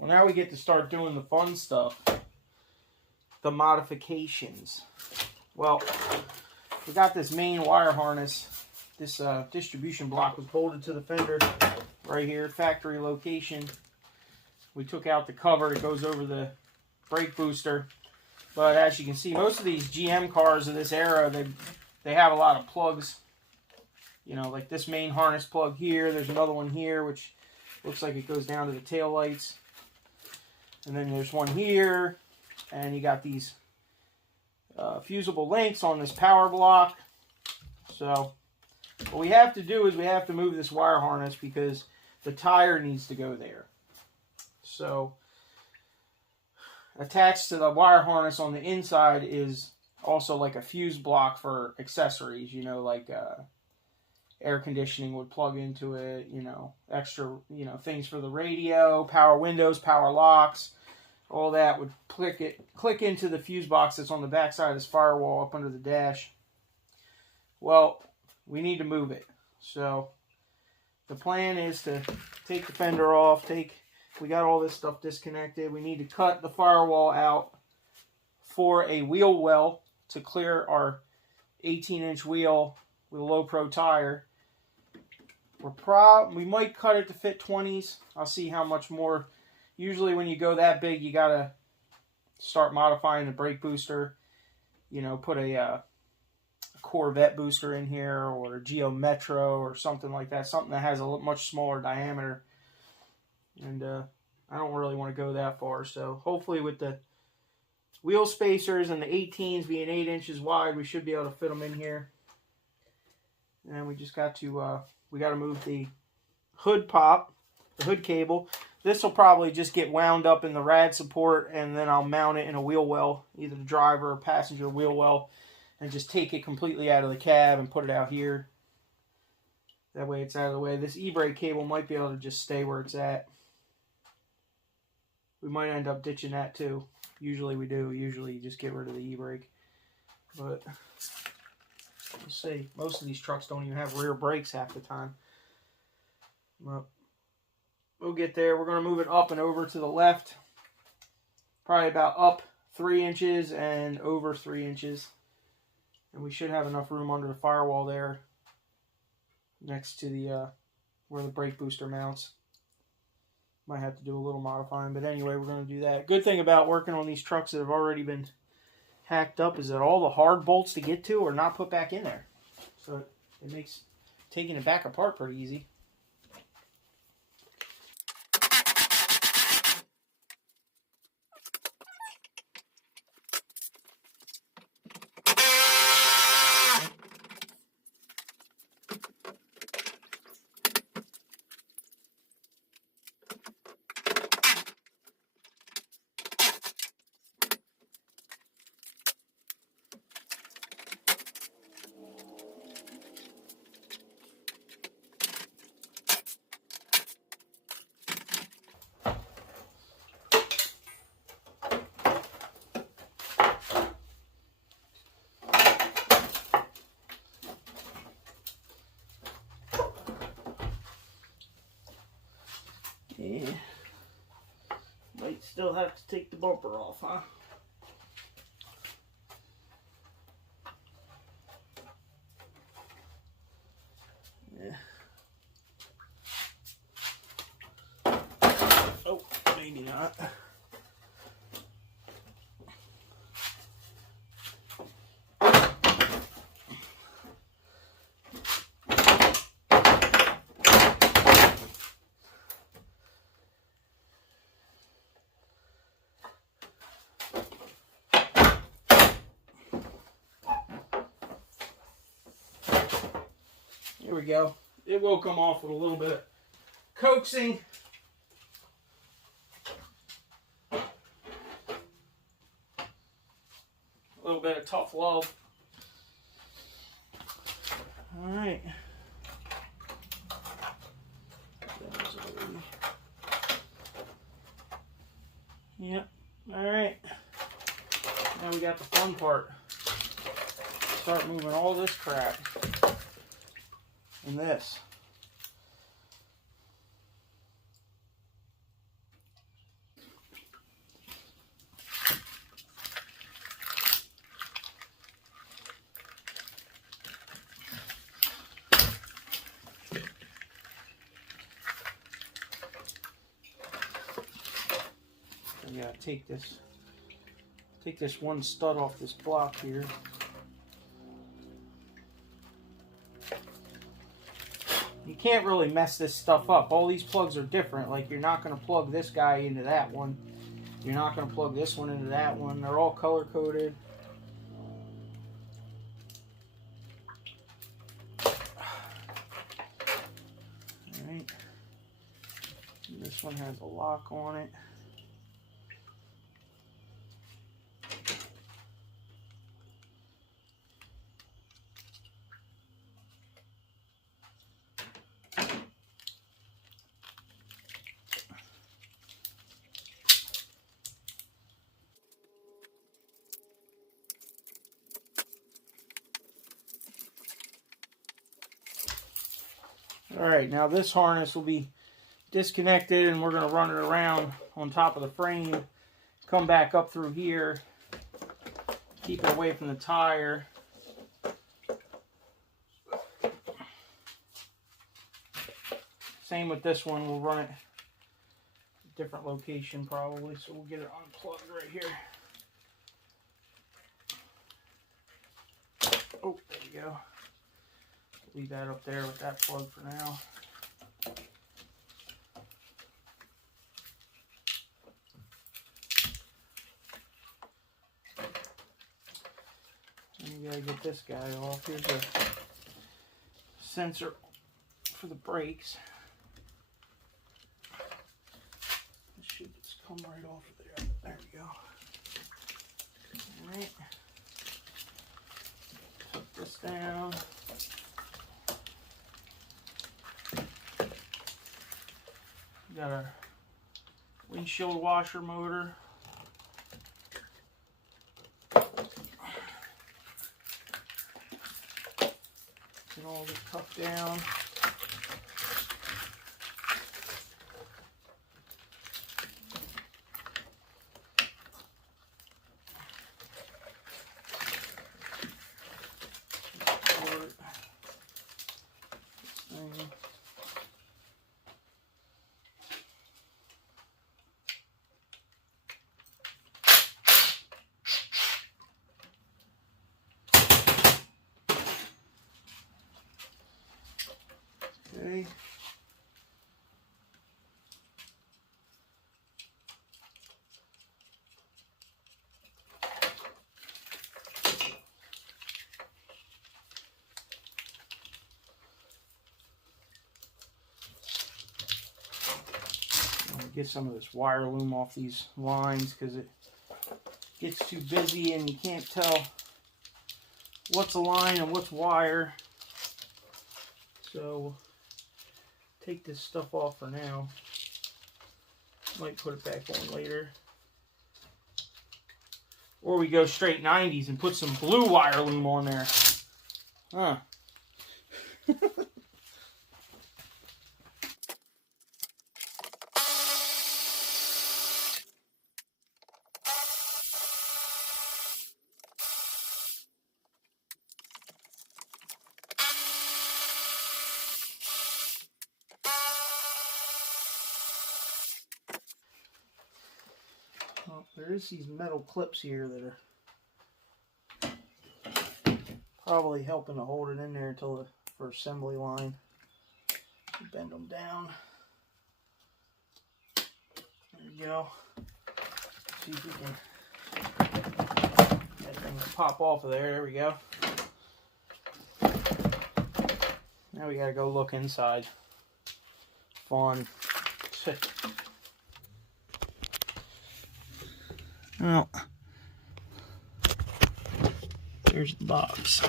Well, now we get to start doing the fun stuff. The modifications. Well, we got this main wire harness. This distribution block was bolted to the fender right here, factory location. We took out the cover. It goes over the brake booster. But as you can see, most of these GM cars of this era, they have a lot of plugs. You know, like this main harness plug here. There's another one here, which looks like it goes down to the tail lights. And then there's one here. And you got these fusible links on this power block. So what we have to do is we have to move this wire harness because the tire needs to go there. So attached to the wire harness on the inside is also like a fuse block for accessories, you know, like air conditioning would plug into it, you know, extra, you know, things for the radio, power windows, power locks, all that would click into the fuse box that's on the back side of this Firewall up under the dash. Well, we need to move it. So the plan is to take the fender off, we got all this stuff disconnected. We need to cut the Firewall out for a wheel well to clear our 18-inch wheel with a low pro tire. We might cut it to fit 20s. I'll see how much more. Usually when you go that big, you gotta start modifying the brake booster. You know, put a Corvette booster in here, or a Geo Metro, or something like that. Something that has a much smaller diameter. And I don't really want to go that far. So hopefully with the wheel spacers and the 18s being 8 inches wide, we should be able to fit them in here. And we just got to move the hood pop, the hood cable. This will probably just get wound up in the rad support, and then I'll mount it in a wheel well, either the driver or passenger wheel well, and just take it completely out of the cab and put it out here. That way it's out of the way. This e-brake cable might be able to just stay where it's at. We might end up ditching that too. Usually we do. Usually you just get rid of the e-brake. But we'll see. Most of these trucks don't even have rear brakes half the time. Well, we'll get there. We're going to move it up and over to the left. Probably about up 3 inches and over 3 inches. And we should have enough room under the Firewall there next to the where the brake booster mounts. Might have to do a little modifying, but anyway, we're going to do that. Good thing about working on these trucks that have already been hacked up is that all the hard bolts to get to are not put back in there. So it makes taking it back apart pretty easy. Yeah. Might still have to take the bumper off, huh? Yeah. Oh, maybe not. Here we go. It will come off with a little bit of coaxing. A little bit of tough love. All right. Yep. All right. Now we got the fun part. Start moving all this crap. And this. take this one stud off this block here. You can't really mess this stuff up. All these plugs are different. Like, you're not going to plug this guy into that one. You're not going to plug this one into that one. They're all color coded. Alright. This one has a lock on it. Alright, now this harness will be disconnected and we're going to run it around on top of the frame, come back up through here, keep it away from the tire. Same with this one, we'll run it a different location probably, so we'll get it unplugged right here. Oh, there you go. Leave that up there with that plug for now. And you gotta get this guy off. Here's a sensor for the brakes. It should just come right off of there. There we go. Alright. Put this down. Got our windshield washer motor. Get all this tucked down. Okay. Get some of this wire loom off these lines because it gets too busy and you can't tell what's a line and what's wire. So take this stuff off for now. Might put it back on later. Or we go straight 90s and put some blue wire loom on there. Huh. Well, there is these metal clips here that are probably helping to hold it in there until the for assembly line. Bend them down. There you go. See if we can get things pop off of there. There we go. Now we gotta go look inside. Fun. Well, there's the box.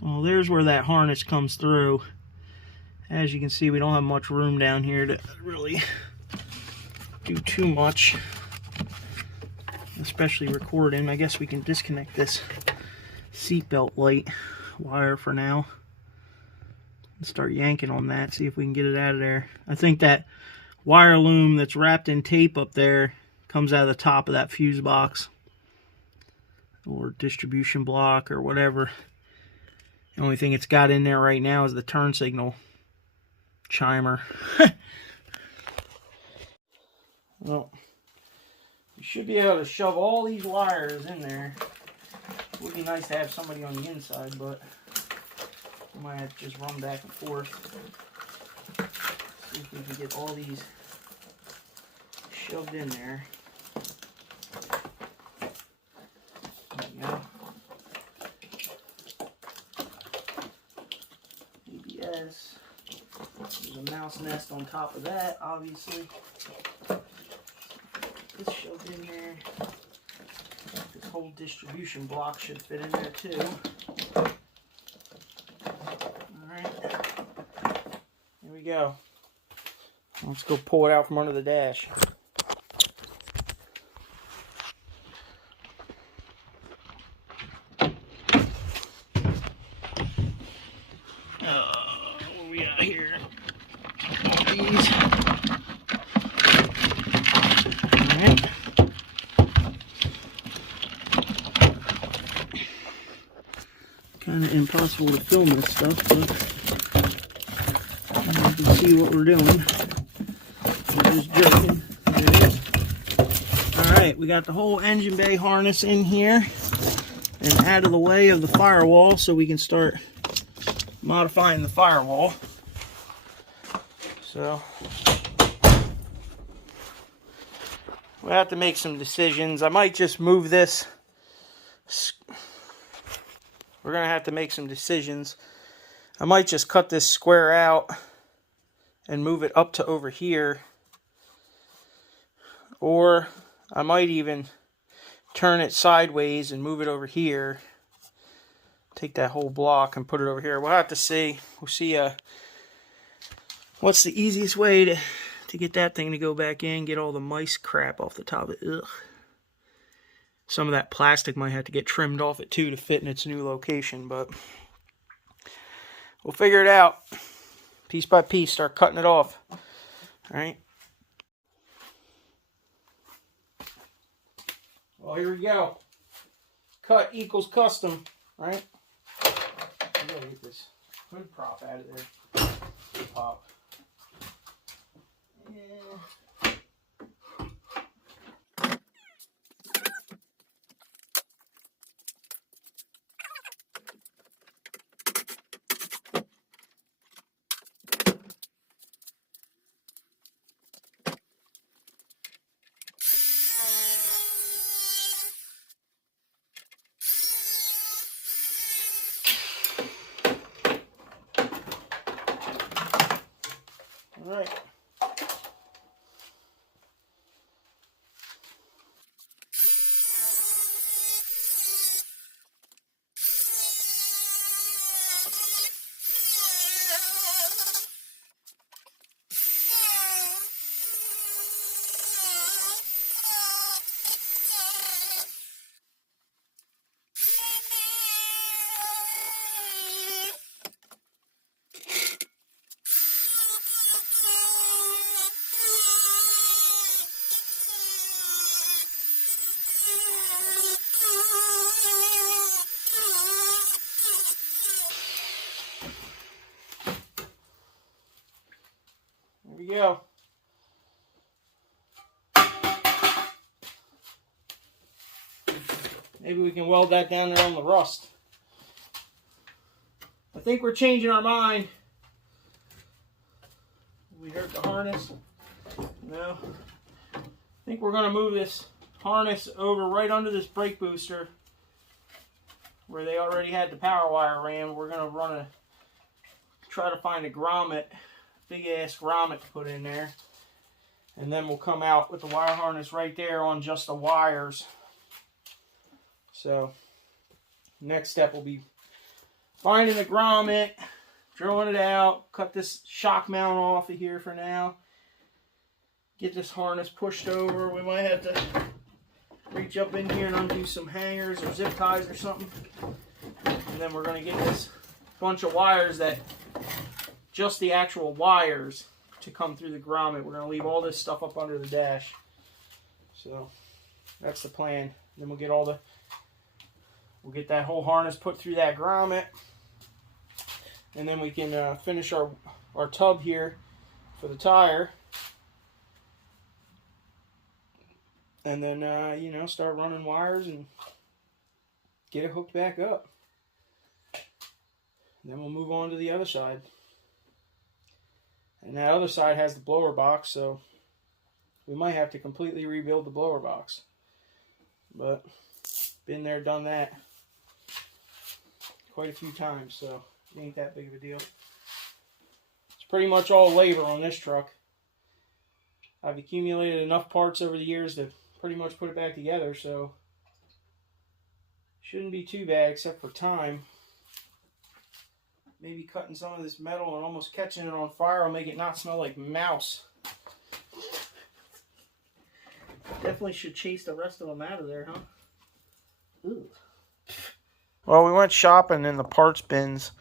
Well, there's where that harness comes through. As you can see, we don't have much room down here to really do too much, especially recording. I guess we can disconnect this seatbelt light wire for now. Start yanking on that, see if we can get it out of there. I think that wire loom that's wrapped in tape up there comes out of the top of that fuse box or distribution block or whatever. The only thing it's got in there right now is the turn signal chimer. Well, you should be able to shove all these wires in there. It would be nice to have somebody on the inside, but we might have to just run back and forth. See if we can get all these shoved in there. There we go. ABS. There's a mouse nest on top of that, obviously. This shoved in there. This whole distribution block should fit in there too. Alright. Here we go. Let's go pull it out from under the dash. What do we got here? All these. Alright. Kind of impossible to film this stuff, but you can see what we're doing. I'm just joking. There it is. Alright, we got the whole engine bay harness in here and out of the way of the firewall so we can start modifying the firewall. So we have to make some decisions. I might just move this. We're going to have to make some decisions. I might just cut this square out and move it up to over here. Or I might even turn it sideways and move it over here. Take that whole block and put it over here. We'll have to see. We'll see what's the easiest way to get that thing to go back in, get all the mice crap off the top of it. Ugh. Some of that plastic might have to get trimmed off it too to fit in its new location, but we'll figure it out. Piece by piece, start cutting it off. Alright. Well, here we go. Cut equals custom, right? I gotta get this hood prop out of there. Hood pop. Yeah. All right. There we go. Maybe we can weld that down there on the rust. I think we're changing our mind. We hurt the harness. No. I think we're going to move this harness over right under this brake booster where they already had the power wire ran. We're going to try to find a grommet, big ass grommet to put in there. And then we'll come out with the wire harness right there on just the wires. So, next step will be finding the grommet, drilling it out, cut this shock mount off of here for now. Get this harness pushed over. We might have to reach up in here and undo some hangers or zip ties or something. And then we're going to get this bunch of wires that, just the actual wires to come through the grommet. We're going to leave all this stuff up under the dash. So, that's the plan. Then we'll get that whole harness put through that grommet. and then we can finish our tub here for the tire. And then, you know, start running wires and get it hooked back up. And then we'll move on to the other side. And that other side has the blower box, so we might have to completely rebuild the blower box. But been there, done that quite a few times, so it ain't that big of a deal. It's pretty much all labor on this truck. I've accumulated enough parts over the years to pretty much put it back together, so shouldn't be too bad except for time. Maybe cutting some of this metal and almost catching it on fire will make it not smell like mouse. Definitely should chase the rest of them out of there, huh? Ooh. Well, we went shopping in the parts bins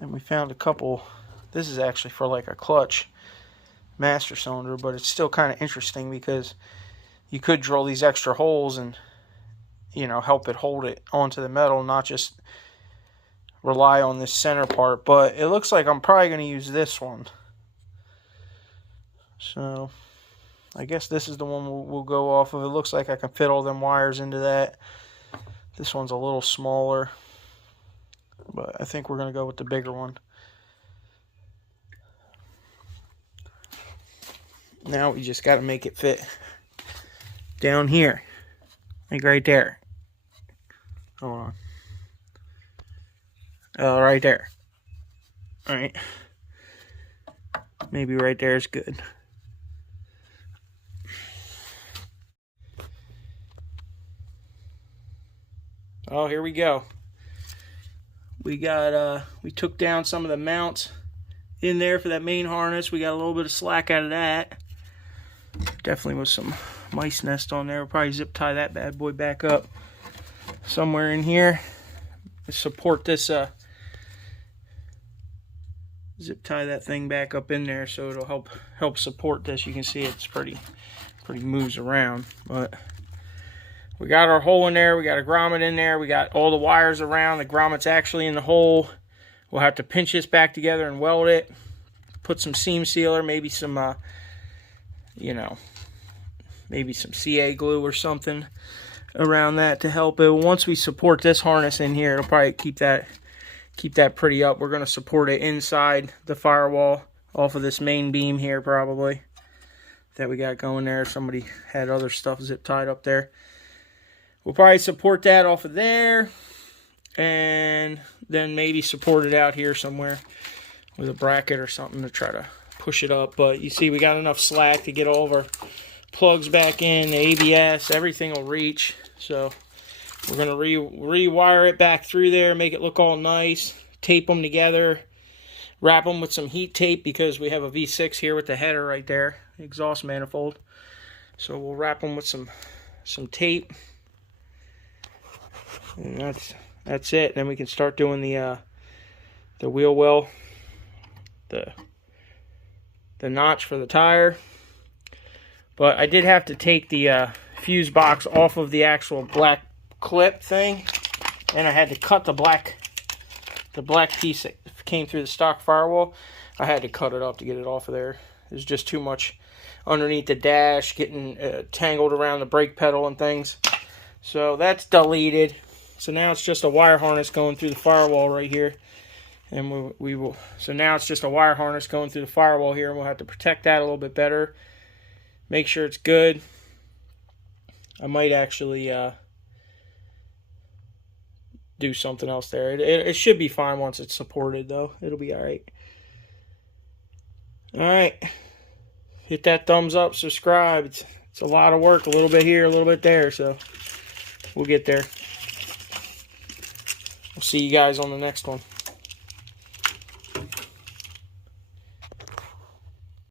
and we found a couple. This is actually for like a clutch master cylinder, but it's still kind of interesting because you could drill these extra holes and, you know, help it hold it onto the metal, not just rely on this center part. But it looks like I'm probably going to use this one. So I guess this is the one we'll go off of. It looks like I can fit all them wires into that. This one's a little smaller, but I think we're going to go with the bigger one. Now we just got to make it fit down here, like right there. Hold on. Oh, right there. All right. Maybe right there is good. Oh, here we go. We got we took down some of the mounts in there for that main harness. We got a little bit of slack out of that. Definitely was some mice nest on there. We'll probably zip tie that bad boy back up somewhere in here. Support this zip tie that thing back up in there so it'll help support this. You can see it's pretty moves around, but we got our hole in there. We got a grommet in there. We got all the wires around. The grommet's actually in the hole. We'll have to pinch this back together and weld it. Put some seam sealer, maybe some you know, maybe some CA glue or something around that to help it. Once we support this harness in here, it'll probably keep that pretty up. We're going to support it inside the firewall off of this main beam here, probably, that we got going there. Somebody had other stuff zip tied up there. We'll probably support that off of there, and then maybe support it out here somewhere with a bracket or something to try to push it up. But you see we got enough slack to get all of our plugs back in, the ABS, everything will reach. So we're going to rewire it back through there, make it look all nice, tape them together, wrap them with some heat tape because we have a V6 here with the header right there, exhaust manifold. So we'll wrap them with some tape. And that's it. Then we can start doing the wheel well, the notch for the tire. But I did have to take the fuse box off of the actual black clip thing, and I had to cut the black piece that came through the stock firewall. I had to cut it up to get it off of there. There's just too much underneath the dash, getting tangled around the brake pedal and things. So that's deleted. So now it's just a wire harness going through the firewall right here. And we will. So now it's just a wire harness going through the firewall here, and we'll have to protect that a little bit better. Make sure it's good. I might actually do something else there. It should be fine once it's supported, though. It'll be all right. All right. Hit that thumbs up, subscribe. It's a lot of work, a little bit here, a little bit there, so we'll get there. We'll see you guys on the next one.